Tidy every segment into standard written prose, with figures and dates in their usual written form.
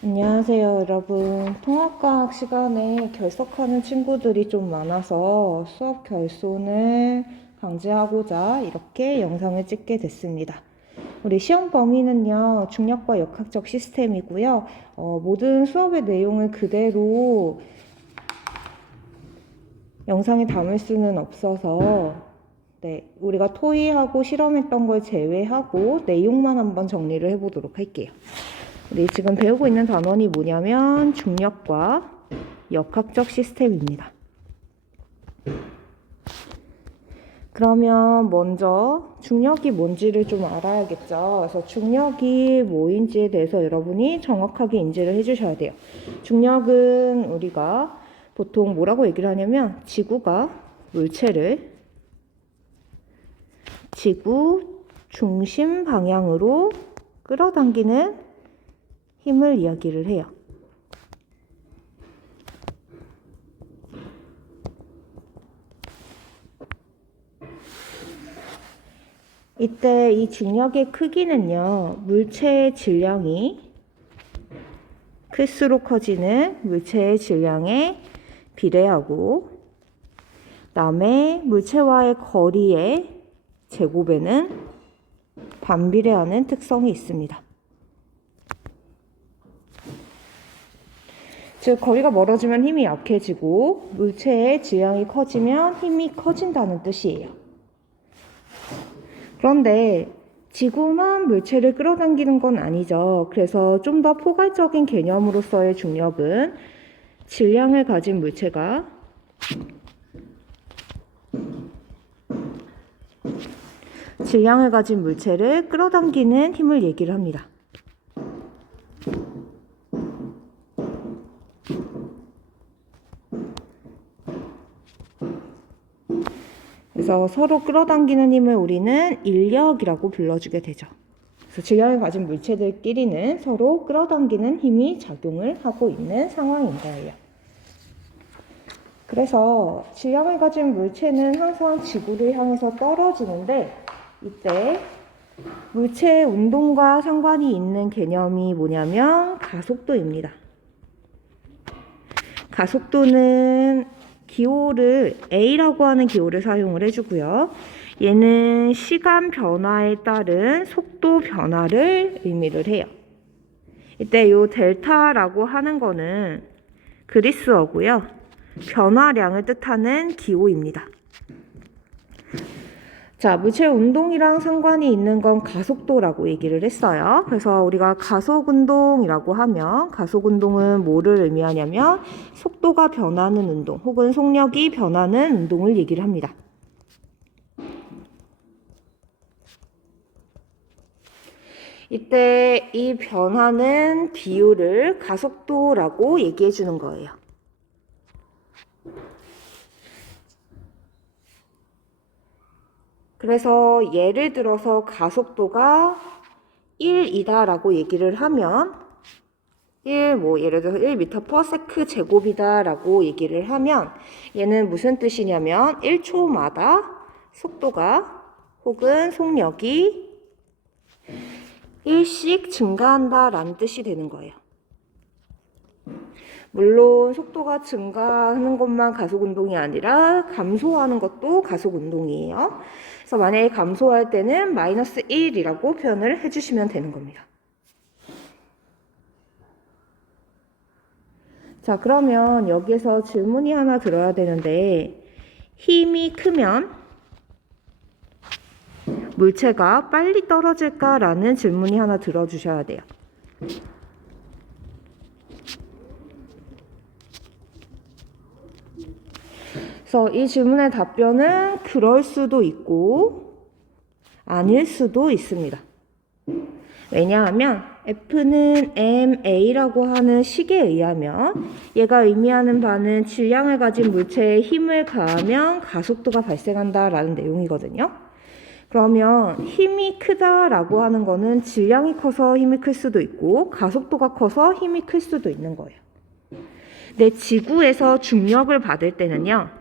안녕하세요, 여러분. 통합과학 시간에 결석하는 친구들이 좀 많아서 수업 결손을 방지하고자 이렇게 영상을 찍게 됐습니다. 우리 시험 범위는요, 중력과 역학적 시스템이고요. 모든 수업의 내용을 그대로 영상에 담을 수는 없어서 우리가 토의하고 실험했던 걸 제외하고 내용만 한번 정리를 해보도록 할게요. 우리 지금 배우고 있는 단원이 뭐냐면 중력과 역학적 시스템입니다. 그러면 먼저 중력이 뭔지를 좀 알아야겠죠. 그래서 중력이 뭐인지에 대해서 여러분이 정확하게 인지를 해주셔야 돼요. 중력은 우리가 보통 뭐라고 얘기를 하냐면 지구가 물체를 지구 중심 방향으로 끌어당기는 힘을 이야기를 해요. 이때 이 중력의 크기는요, 물체의 질량이 클수록 커지는 물체의 질량에 비례하고, 그다음에 물체와의 거리의 제곱에는 반비례하는 특성이 있습니다. 즉 거리가 멀어지면 힘이 약해지고 물체의 질량이 커지면 힘이 커진다는 뜻이에요. 그런데 지구만 물체를 끌어당기는 건 아니죠. 그래서 좀 더 포괄적인 개념으로서의 중력은 질량을 가진 물체가 질량을 가진 물체를 끌어당기는 힘을 얘기를 합니다. 그래서 서로 끌어당기는 힘을 우리는 인력이라고 불러주게 되죠. 그래서 질량을 가진 물체들끼리는 서로 끌어당기는 힘이 작용을 하고 있는 상황인 거예요. 그래서 질량을 가진 물체는 항상 지구를 향해서 떨어지는데 이때 물체의 운동과 상관이 있는 개념이 뭐냐면 가속도입니다. 가속도는 기호를 A라고 하는 기호를 사용을 해주고요. 얘는 시간 변화에 따른 속도 변화를 의미를 해요. 이때 요 델타라고 하는 거는 그리스어고요. 변화량을 뜻하는 기호입니다. 자, 물체 운동이랑 상관이 있는 건 가속도라고 얘기를 했어요. 그래서 우리가 가속운동이라고 하면 가속운동은 뭐를 의미하냐면 속도가 변하는 운동 혹은 속력이 변하는 운동을 얘기를 합니다. 이때 이 변하는 비율을 가속도라고 얘기해 주는 거예요. 그래서 예를 들어서 가속도가 1이다 라고 얘기를 하면 예를 들어서 1m/s 제곱이다 라고 얘기를 하면 얘는 무슨 뜻이냐면 1초마다 속도가 혹은 속력이 1씩 증가한다 라는 뜻이 되는 거예요. 물론 속도가 증가하는 것만 가속운동이 아니라 감소하는 것도 가속운동이에요. 그래서 만약에 감소할 때는 마이너스 1이라고 표현을 해주시면 되는 겁니다. 자, 그러면 여기에서 질문이 하나 들어야 되는데 힘이 크면 물체가 빨리 떨어질까라는 질문이 하나 들어주셔야 돼요. 그래서 이 질문의 답변은 그럴 수도 있고 아닐 수도 있습니다. 왜냐하면 F는 ma라고 하는 식에 의하면 얘가 의미하는 바는 질량을 가진 물체에 힘을 가하면 가속도가 발생한다라는 내용이거든요. 그러면 힘이 크다라고 하는 거는 질량이 커서 힘이 클 수도 있고 가속도가 커서 힘이 클 수도 있는 거예요. 근데 지구에서 중력을 받을 때는요.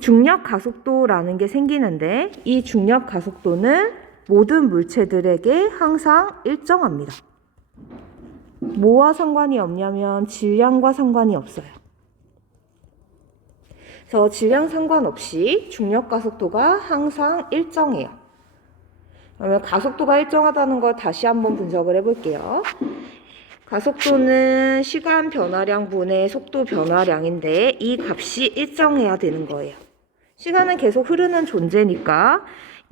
중력 가속도라는 게 생기는데 이 중력 가속도는 모든 물체들에게 항상 일정합니다. 뭐와 상관이 없냐면 질량과 상관이 없어요. 그래서 질량 상관없이 중력 가속도가 항상 일정해요. 그러면 가속도가 일정하다는 걸 다시 한번 분석을 해볼게요. 가속도는 시간 변화량 분의 속도 변화량인데 이 값이 일정해야 되는 거예요. 시간은 계속 흐르는 존재니까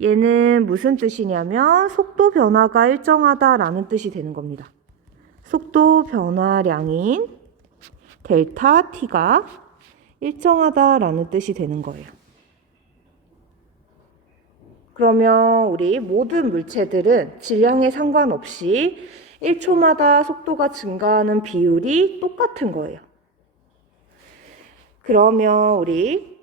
얘는 무슨 뜻이냐면 속도 변화가 일정하다라는 뜻이 되는 겁니다. 속도 변화량인 델타 t가 일정하다라는 뜻이 되는 거예요. 그러면 우리 모든 물체들은 질량에 상관없이 1초마다 속도가 증가하는 비율이 똑같은 거예요. 그러면 우리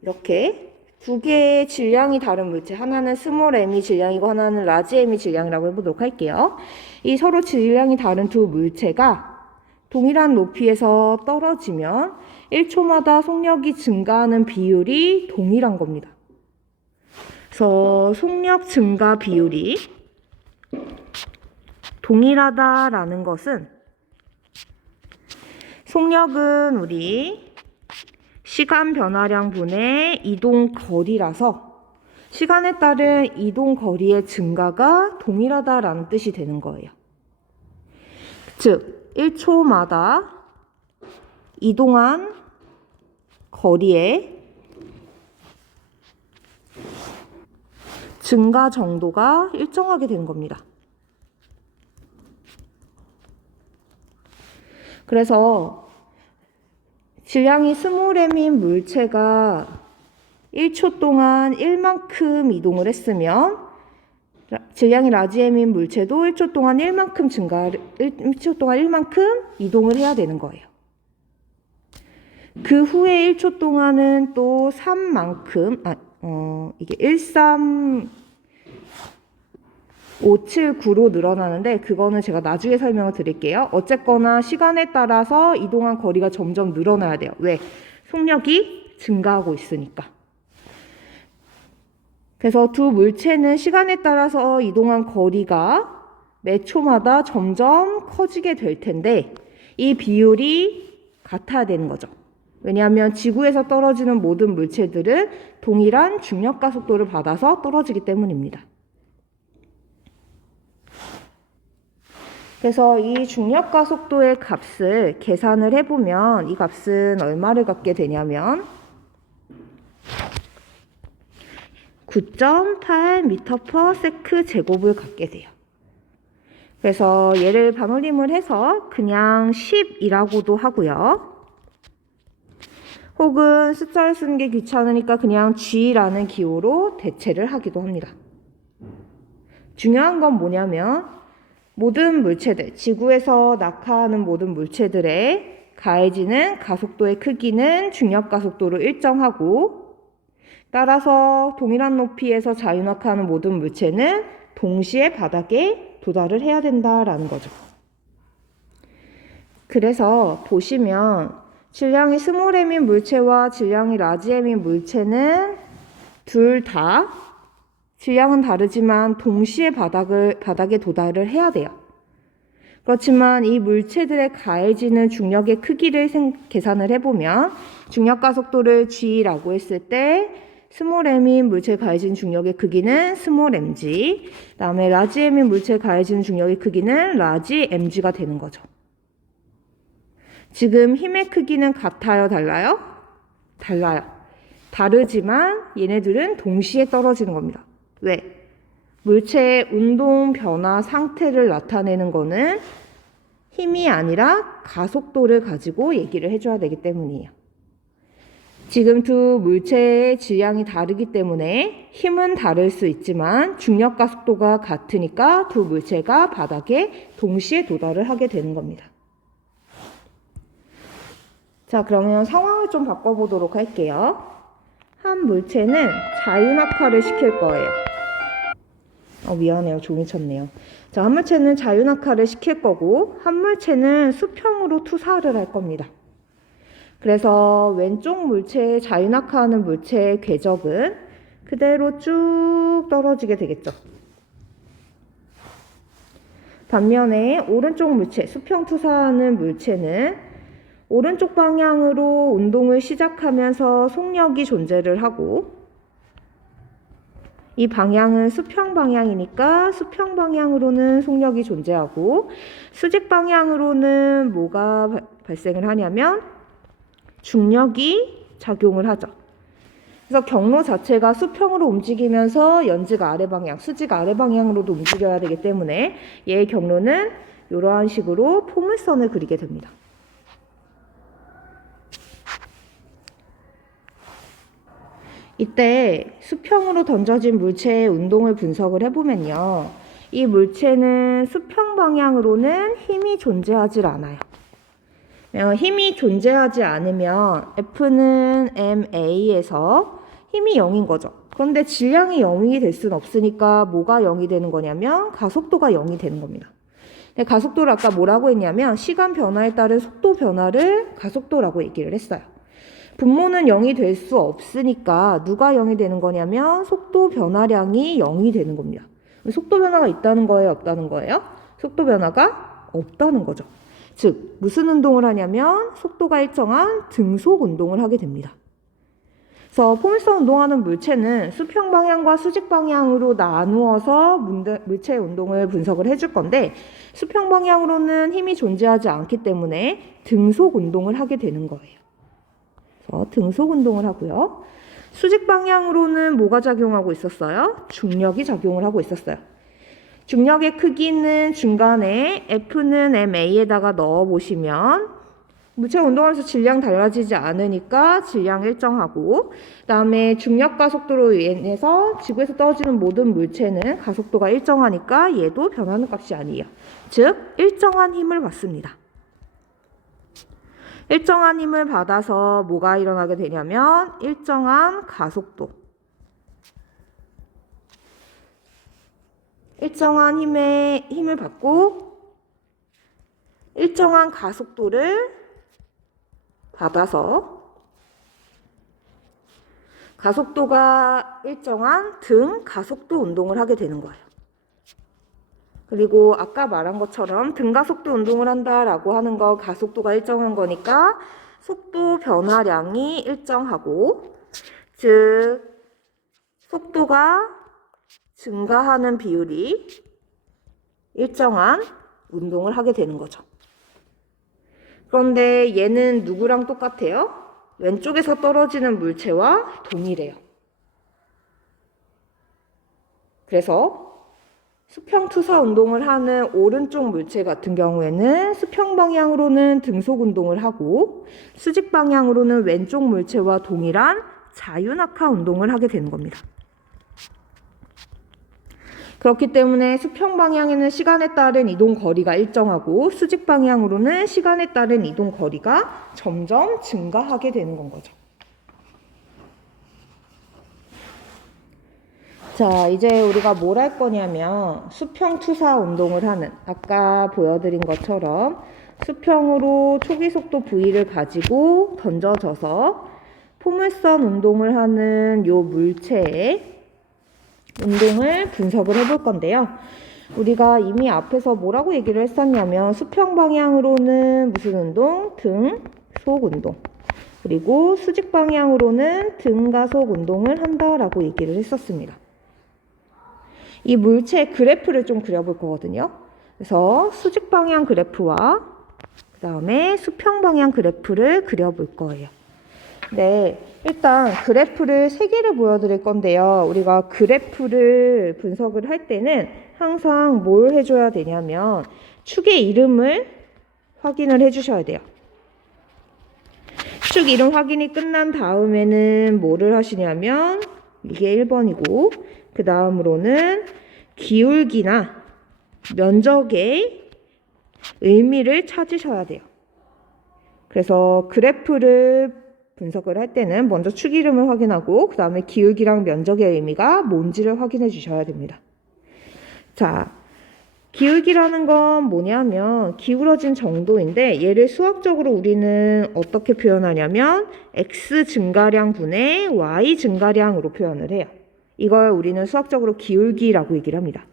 이렇게 두 개의 질량이 다른 물체, 하나는 스몰 m이 질량이고 하나는 라지 m이 질량이라고 해보도록 할게요. 이 서로 질량이 다른 두 물체가 동일한 높이에서 떨어지면 1초마다 속력이 증가하는 비율이 동일한 겁니다. 그래서 속력 증가 비율이 동일하다라는 것은 속력은 우리 시간 변화량 분의 이동 거리라서 시간에 따른 이동 거리의 증가가 동일하다라는 뜻이 되는 거예요. 즉, 1초마다 이동한 거리의 증가 정도가 일정하게 되는 겁니다. 그래서 질량이 스몰 m인 물체가 1초 동안 1만큼 이동을 했으면 질량이 라지 m인 물체도 1초 동안 1초 동안 1만큼 이동을 해야 되는 거예요. 그 후에 1초 동안은 또 3만큼, 이게 13579로 늘어나는데 그거는 제가 나중에 설명을 드릴게요. 어쨌거나 시간에 따라서 이동한 거리가 점점 늘어나야 돼요. 왜? 속력이 증가하고 있으니까. 그래서 두 물체는 시간에 따라서 이동한 거리가 매 초마다 점점 커지게 될 텐데 이 비율이 같아야 되는 거죠. 왜냐하면 지구에서 떨어지는 모든 물체들은 동일한 중력 가속도를 받아서 떨어지기 때문입니다. 그래서 이 중력 가속도의 값을 계산을 해보면 이 값은 얼마를 갖게 되냐면 9.8m/s 제곱을 갖게 돼요. 그래서 얘를 반올림을 해서 그냥 10이라고도 하고요. 혹은 숫자를 쓰는 게 귀찮으니까 그냥 g라는 기호로 대체를 하기도 합니다. 중요한 건 뭐냐면 모든 물체들, 지구에서 낙하하는 모든 물체들의 가해지는 가속도의 크기는 중력 가속도로 일정하고 따라서 동일한 높이에서 자유낙하하는 모든 물체는 동시에 바닥에 도달을 해야 된다라는 거죠. 그래서 보시면 질량이 스몰 m인 물체와 질량이 라지 m인 물체는 둘 다 질량은 다르지만 동시에 바닥에 도달을 해야 돼요. 그렇지만 이 물체들의 가해지는 중력의 크기를 계산을 해보면 중력 가속도를 g라고 했을 때 스몰 m인 물체에 가해진 중력의 크기는 스몰 mg, 그다음에 라지 m인 물체에 가해진 중력의 크기는 라지 mg가 되는 거죠. 지금 힘의 크기는 같아요, 달라요? 달라요. 다르지만 얘네들은 동시에 떨어지는 겁니다. 왜? 물체의 운동 변화 상태를 나타내는 거는 힘이 아니라 가속도를 가지고 얘기를 해줘야 되기 때문이에요. 지금 두 물체의 질량이 다르기 때문에 힘은 다를 수 있지만 중력 가속도가 같으니까 두 물체가 바닥에 동시에 도달을 하게 되는 겁니다. 자, 그러면 상황을 좀 바꿔보도록 할게요. 한 물체는 자유낙하를 시킬 거예요. 미안해요. 종이 쳤네요. 자, 한 물체는 자유낙하를 시킬 거고 한 물체는 수평으로 투사를 할 겁니다. 그래서 왼쪽 물체의 자유낙하하는 물체의 궤적은 그대로 쭉 떨어지게 되겠죠. 반면에 오른쪽 물체, 수평 투사하는 물체는 오른쪽 방향으로 운동을 시작하면서 속력이 존재를 하고, 이 방향은 수평 방향이니까 수평 방향으로는 속력이 존재하고, 수직 방향으로는 뭐가 발생을 하냐면 중력이 작용을 하죠. 그래서 경로 자체가 수평으로 움직이면서 연지가 아래 방향, 수직 아래 방향으로도 움직여야 되기 때문에 얘의 경로는 이러한 식으로 포물선을 그리게 됩니다. 이때 수평으로 던져진 물체의 운동을 분석을 해보면요. 이 물체는 수평 방향으로는 힘이 존재하지 않아요. 힘이 존재하지 않으면 F는 MA에서 힘이 0인 거죠. 그런데 질량이 0이 될 수는 없으니까 뭐가 0이 되는 거냐면 가속도가 0이 되는 겁니다. 근데 가속도를 아까 뭐라고 했냐면 시간 변화에 따른 속도 변화를 가속도라고 얘기를 했어요. 분모는 0이 될 수 없으니까 누가 0이 되는 거냐면 속도 변화량이 0이 되는 겁니다. 속도 변화가 있다는 거예요? 없다는 거예요? 속도 변화가 없다는 거죠. 즉 무슨 운동을 하냐면 속도가 일정한 등속 운동을 하게 됩니다. 그래서 포물선 운동하는 물체는 수평 방향과 수직 방향으로 나누어서 물체의 운동을 분석을 해줄 건데, 수평 방향으로는 힘이 존재하지 않기 때문에 등속 운동을 하게 되는 거예요. 그래서 등속 운동을 하고요. 수직 방향으로는 뭐가 작용하고 있었어요? 중력이 작용을 하고 있었어요. 중력의 크기는 중간에 F는 MA에다가 넣어보시면 물체가 운동하면서 질량 달라지지 않으니까 질량 일정하고, 그 다음에 중력 가속도로 인해서 지구에서 떨어지는 모든 물체는 가속도가 일정하니까 얘도 변하는 값이 아니에요. 즉 일정한 힘을 받습니다. 일정한 힘을 받아서 뭐가 일어나게 되냐면 일정한 가속도, 일정한 힘을 받고 일정한 가속도를 받아서 가속도가 일정한 등 가속도 운동을 하게 되는 거예요. 그리고 아까 말한 것처럼 등 가속도 운동을 한다라고 하는 거 가속도가 일정한 거니까 속도 변화량이 일정하고, 즉 속도가 증가하는 비율이 일정한 운동을 하게 되는 거죠. 그런데 얘는 누구랑 똑같아요? 왼쪽에서 떨어지는 물체와 동일해요. 그래서 수평 투사 운동을 하는 오른쪽 물체 같은 경우에는 수평 방향으로는 등속 운동을 하고 수직 방향으로는 왼쪽 물체와 동일한 자유낙하 운동을 하게 되는 겁니다. 그렇기 때문에 수평 방향에는 시간에 따른 이동 거리가 일정하고 수직 방향으로는 시간에 따른 이동 거리가 점점 증가하게 되는 건 거죠. 자, 이제 우리가 뭘 할 거냐면 수평 투사 운동을 하는, 아까 보여드린 것처럼 수평으로 초기 속도 V를 가지고 던져져서 포물선 운동을 하는 요 물체의 운동을 분석을 해볼 건데요. 우리가 이미 앞에서 뭐라고 얘기를 했었냐면 수평 방향으로는 무슨 운동? 등속 운동. 그리고 수직 방향으로는 등가속 운동을 한다라고 얘기를 했었습니다. 이 물체의 그래프를 좀 그려볼 거거든요. 그래서 수직 방향 그래프와 그 다음에 수평 방향 그래프를 그려볼 거예요. 네, 일단 그래프를 3개를 보여드릴 건데요. 우리가 그래프를 분석을 할 때는 항상 뭘 해줘야 되냐면 축의 이름을 확인을 해주셔야 돼요. 축 이름 확인이 끝난 다음에는 뭐를 하시냐면 이게 1번이고 그 다음으로는 기울기나 면적의 의미를 찾으셔야 돼요. 그래서 그래프를 분석을 할 때는 먼저 축 이름을 확인하고 그 다음에 기울기랑 면적의 의미가 뭔지를 확인해 주셔야 됩니다. 자, 기울기라는 건 뭐냐면 기울어진 정도인데 얘를 수학적으로 우리는 어떻게 표현하냐면 x 증가량 분의 y 증가량으로 표현을 해요. 이걸 우리는 수학적으로 기울기라고 얘기를 합니다.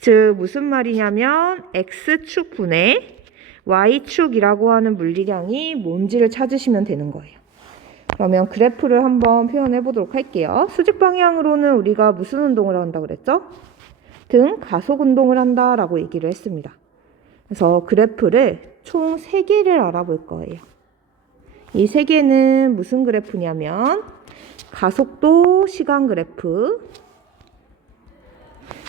즉 무슨 말이냐면 X축분의 Y축이라고 하는 물리량이 뭔지를 찾으시면 되는 거예요. 그러면 그래프를 한번 표현해 보도록 할게요. 수직 방향으로는 우리가 무슨 운동을 한다고 그랬죠? 등 가속 운동을 한다라고 얘기를 했습니다. 그래서 그래프를 총 3개를 알아볼 거예요. 이 3개는 무슨 그래프냐면 가속도 시간 그래프,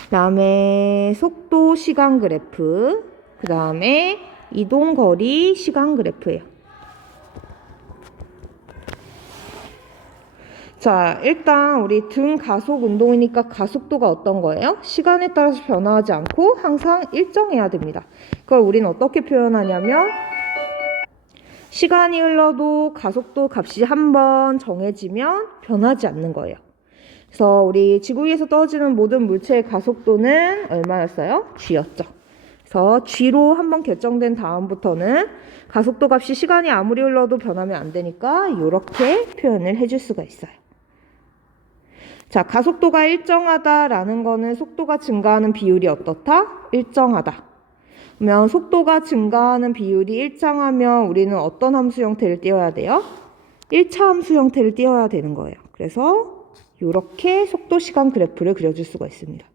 그 다음에 속도 시간 그래프, 그 다음에 이동거리 시간 그래프예요. 자, 일단 우리 등 가속 운동이니까 가속도가 어떤 거예요? 시간에 따라서 변화하지 않고 항상 일정해야 됩니다. 그걸 우리는 어떻게 표현하냐면 시간이 흘러도 가속도 값이 한번 정해지면 변하지 않는 거예요. 그래서 우리 지구 위에서 떨어지는 모든 물체의 가속도는 얼마였어요? g였죠. 그래서 g로 한번 결정된 다음부터는 가속도 값이 시간이 아무리 흘러도 변하면 안 되니까 이렇게 표현을 해줄 수가 있어요. 자, 가속도가 일정하다라는 거는 속도가 증가하는 비율이 어떻다? 일정하다. 그러면 속도가 증가하는 비율이 일정하면 우리는 어떤 함수 형태를 띄워야 돼요? 1차 함수 형태를 띄워야 되는 거예요. 그래서 이렇게 속도 시간 그래프를 그려줄 수가 있습니다.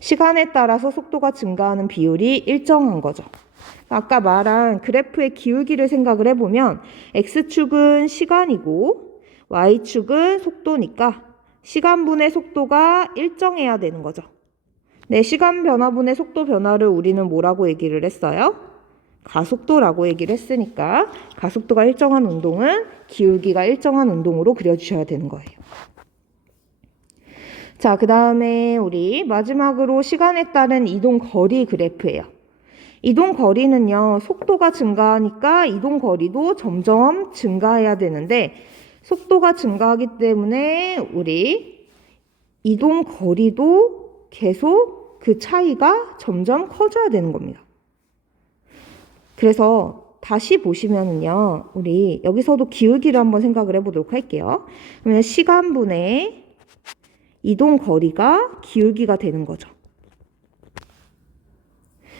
시간에 따라서 속도가 증가하는 비율이 일정한 거죠. 아까 말한 그래프의 기울기를 생각을 해보면 X축은 시간이고 Y축은 속도니까 시간분의 속도가 일정해야 되는 거죠. 네, 시간 변화분의 속도 변화를 우리는 뭐라고 얘기를 했어요? 가속도라고 얘기를 했으니까 가속도가 일정한 운동은 기울기가 일정한 운동으로 그려주셔야 되는 거예요. 자, 그 다음에 우리 마지막으로 시간에 따른 이동 거리 그래프예요. 이동 거리는요, 속도가 증가하니까 이동 거리도 점점 증가해야 되는데 속도가 증가하기 때문에 우리 이동 거리도 계속 그 차이가 점점 커져야 되는 겁니다. 그래서 다시 보시면은요, 우리 여기서도 기울기를 한번 생각을 해보도록 할게요. 그러면 시간분의 이동 거리가 기울기가 되는 거죠.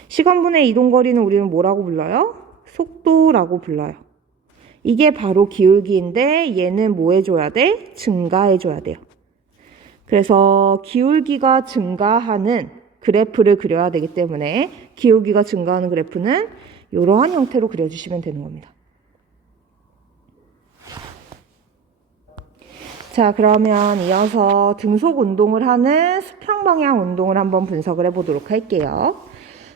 시간분의 이동 거리는 우리는 뭐라고 불러요? 속도라고 불러요. 이게 바로 기울기인데 얘는 뭐 해줘야 돼? 증가해줘야 돼요. 그래서 기울기가 증가하는 그래프를 그려야 되기 때문에 기울기가 증가하는 그래프는 이러한 형태로 그려주시면 되는 겁니다. 자, 그러면 이어서 등속 운동을 하는 수평 방향 운동을 한번 분석을 해보도록 할게요.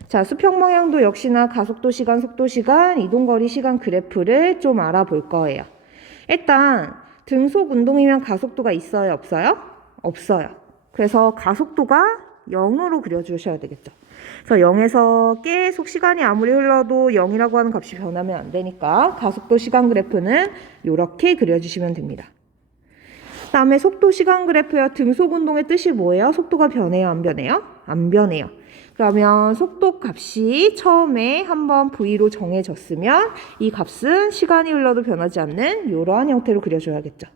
자, 수평 방향도 역시나 가속도 시간, 속도 시간, 이동거리 시간 그래프를 좀 알아볼 거예요. 일단 등속 운동이면 가속도가 있어요, 없어요? 없어요. 그래서 가속도가 0으로 그려주셔야 되겠죠. 그래서 0에서 계속 시간이 아무리 흘러도 0이라고 하는 값이 변하면 안 되니까 가속도 시간 그래프는 이렇게 그려주시면 됩니다. 다음에 속도 시간 그래프요. 등속 운동의 뜻이 뭐예요? 속도가 변해요, 안 변해요? 안 변해요. 그러면 속도 값이 처음에 한번 V로 정해졌으면 이 값은 시간이 흘러도 변하지 않는 이러한 형태로 그려줘야겠죠.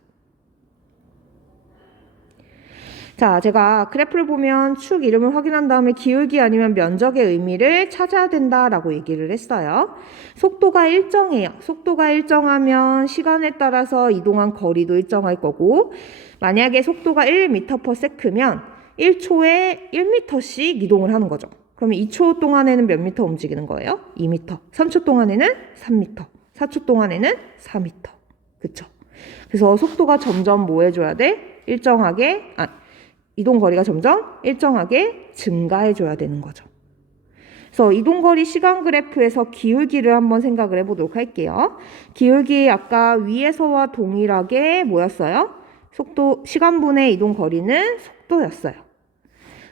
자, 제가 그래프를 보면 축 이름을 확인한 다음에 기울기 아니면 면적의 의미를 찾아야 된다라고 얘기를 했어요. 속도가 일정해요. 속도가 일정하면 시간에 따라서 이동한 거리도 일정할 거고 만약에 속도가 1m/s면 1초에 1m씩 이동을 하는 거죠. 그러면 2초 동안에는 몇 미터 움직이는 거예요? 2m. 3초 동안에는 3m. 4초 동안에는 4m. 그쵸? 그래서 속도가 점점 뭐 해줘야 돼? 이동거리가 점점 일정하게 증가해줘야 되는 거죠. 그래서 이동거리 시간 그래프에서 기울기를 한번 생각을 해보도록 할게요. 기울기 아까 위에서와 동일하게 뭐였어요? 속도, 시간분의 이동거리는 속도였어요.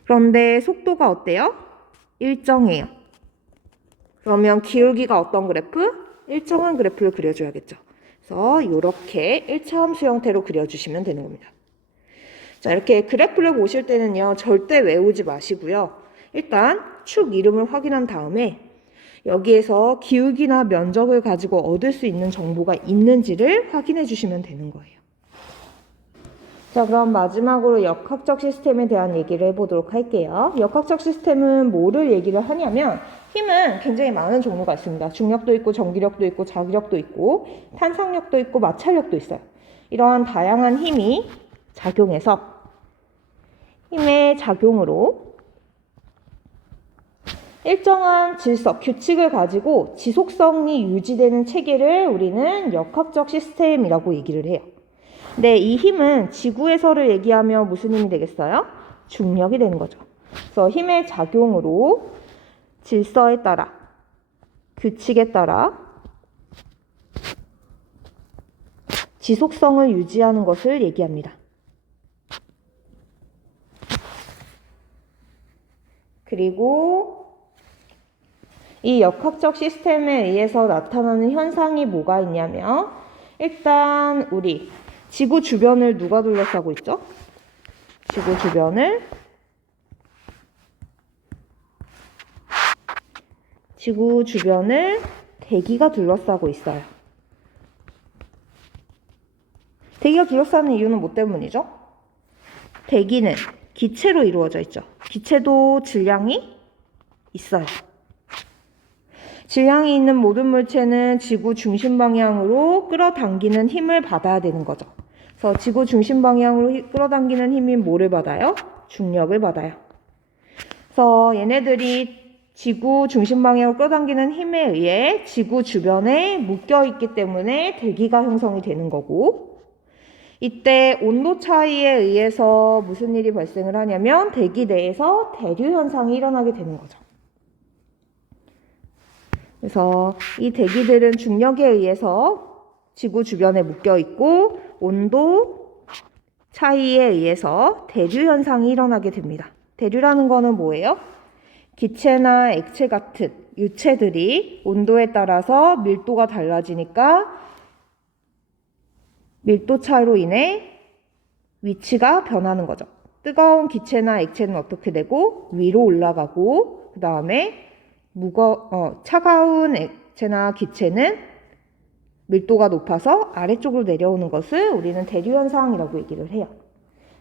그런데 속도가 어때요? 일정해요. 그러면 기울기가 어떤 그래프? 일정한 그래프를 그려줘야겠죠. 그래서 이렇게 1차 함수 형태로 그려주시면 되는 겁니다. 자, 이렇게 그래프를 보실 때는요, 절대 외우지 마시고요. 일단 축 이름을 확인한 다음에 여기에서 기울기나 면적을 가지고 얻을 수 있는 정보가 있는지를 확인해 주시면 되는 거예요. 자, 그럼 마지막으로 역학적 시스템에 대한 얘기를 해보도록 할게요. 역학적 시스템은 뭐를 얘기를 하냐면 힘은 굉장히 많은 종류가 있습니다. 중력도 있고 전기력도 있고 자기력도 있고 탄성력도 있고 마찰력도 있어요. 이러한 다양한 힘이 작용해서 힘의 작용으로 일정한 질서, 규칙을 가지고 지속성이 유지되는 체계를 우리는 역학적 시스템이라고 얘기를 해요. 네, 이 힘은 지구에서를 얘기하면 무슨 힘이 되겠어요? 중력이 되는 거죠. 그래서 힘의 작용으로 질서에 따라, 규칙에 따라 지속성을 유지하는 것을 얘기합니다. 그리고 이 역학적 시스템에 의해서 나타나는 현상이 뭐가 있냐면 일단 우리 지구 주변을 누가 둘러싸고 있죠? 지구 주변을 대기가 둘러싸고 있어요. 대기가 둘러싸는 이유는 뭐 때문이죠? 대기는 기체로 이루어져 있죠. 기체도 질량이 있어요. 질량이 있는 모든 물체는 지구 중심 방향으로 끌어당기는 힘을 받아야 되는 거죠. 그래서 지구 중심 방향으로 끌어당기는 힘이 뭐를 받아요? 중력을 받아요. 그래서 얘네들이 지구 중심 방향으로 끌어당기는 힘에 의해 지구 주변에 묶여 있기 때문에 대기가 형성이 되는 거고, 이때 온도 차이에 의해서 무슨 일이 발생을 하냐면 대기 내에서 대류 현상이 일어나게 되는 거죠. 그래서 이 대기들은 중력에 의해서 지구 주변에 묶여 있고 온도 차이에 의해서 대류 현상이 일어나게 됩니다. 대류라는 거는 뭐예요? 기체나 액체 같은 유체들이 온도에 따라서 밀도가 달라지니까 밀도 차이로 인해 위치가 변하는 거죠. 뜨거운 기체나 액체는 어떻게 되고 위로 올라가고 그 다음에 차가운 액체나 기체는 밀도가 높아서 아래쪽으로 내려오는 것을 우리는 대류 현상이라고 얘기를 해요.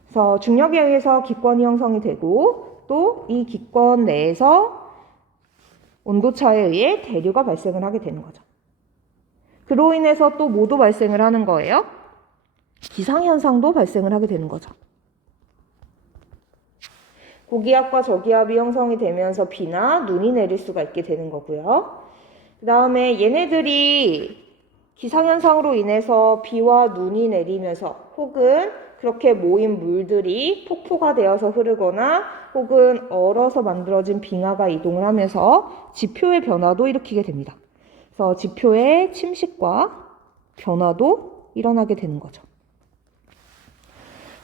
그래서 중력에 의해서 기권이 형성이 되고 또 이 기권 내에서 온도차에 의해 대류가 발생을 하게 되는 거죠. 그로 인해서 또 뭐도 발생을 하는 거예요? 기상현상도 발생을 하게 되는 거죠. 고기압과 저기압이 형성이 되면서 비나 눈이 내릴 수가 있게 되는 거고요. 그 다음에 얘네들이 기상현상으로 인해서 비와 눈이 내리면서 혹은 그렇게 모인 물들이 폭포가 되어서 흐르거나 혹은 얼어서 만들어진 빙하가 이동을 하면서 지표의 변화도 일으키게 됩니다. 그래서 지표의 침식과 변화도 일어나게 되는 거죠.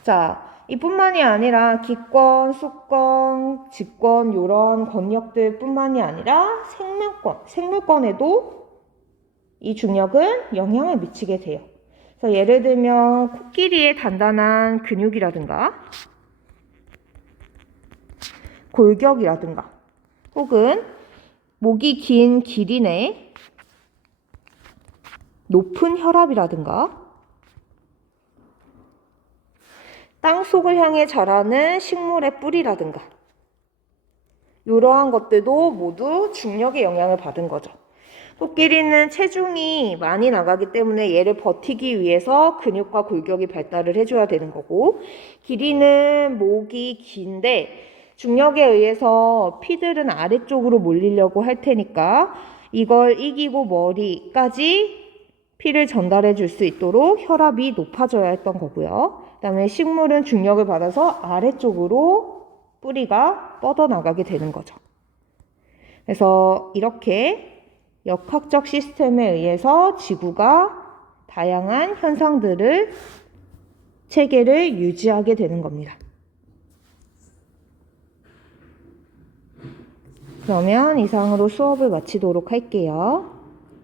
자, 이뿐만이 아니라 기권, 수권, 직권 이런 권력들 뿐만이 아니라 생물권에도 이 중력은 영향을 미치게 돼요. 그래서 예를 들면 코끼리의 단단한 근육이라든가 골격이라든가 혹은 목이 긴 기린의 높은 혈압이라든가 땅속을 향해 자라는 식물의 뿌리라든가 이러한 것들도 모두 중력의 영향을 받은 거죠. 코끼리는 체중이 많이 나가기 때문에 얘를 버티기 위해서 근육과 골격이 발달을 해줘야 되는 거고, 기린은 목이 긴데 중력에 의해서 피들은 아래쪽으로 몰리려고 할 테니까 이걸 이기고 머리까지 피를 전달해 줄 수 있도록 혈압이 높아져야 했던 거고요. 그 다음에 식물은 중력을 받아서 아래쪽으로 뿌리가 뻗어나가게 되는 거죠. 그래서 이렇게 역학적 시스템에 의해서 지구가 다양한 체계를 유지하게 되는 겁니다. 그러면 이상으로 수업을 마치도록 할게요.